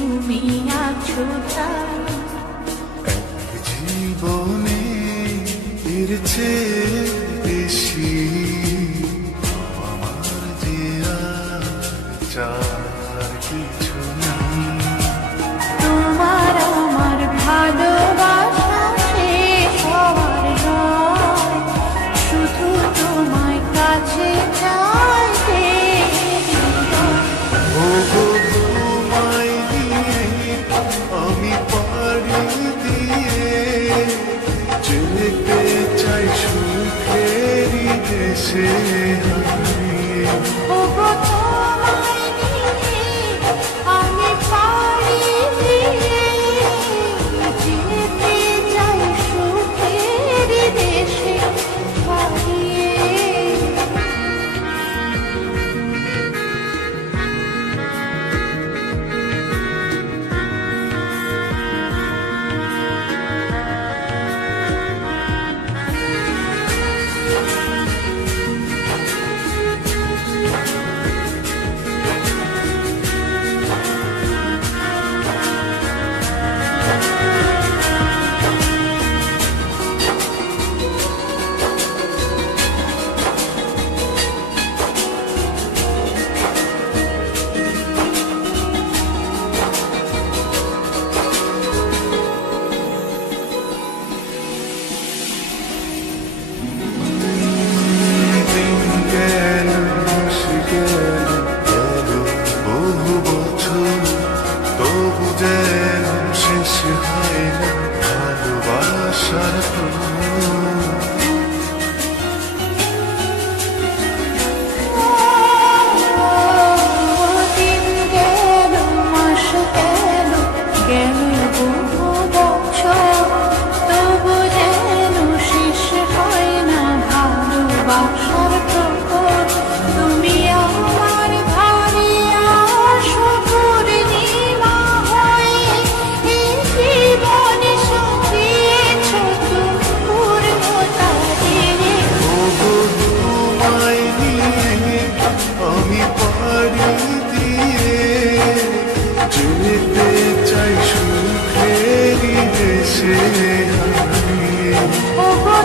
তুমি আছো তাই। এক জীবনে এর চেয়ে বেশি আমার যে আর চার কিছু নেই। তোমার আমার ভালোবাসা শেষ হওয়ার নয়, শুধু তোমায় কাছে চাইতে হৃদয়। ওগো তোমায় নিয়ে আমি পাড়ি দিয়ে যেতে চাই সুখেরই দেশে হারিয়ে। ওগো তোমায় নিয়ে আমি পাড়ি দিয়ে যেতে চাই সুখের দেশে হারিয়ে। বহু বছর তবু যেন শেষ হয় না ভালোবাসার দিন গেল, মাস গেল, গেল বহু বছর, তবু যেন শেষ হয় না ভালোবাসার প্রহর। তুমি আমার ঘরে আসো পূর্ণিমা হয়ে, এই জীবন সাজিয়েছ তুমি পূর্ণতা দিয়ে। ওগো তোমায় নিয়ে আমি পাড়ি দিয়ে যেতে চাই সুখেরই দেশে হারিয়ে। ওগো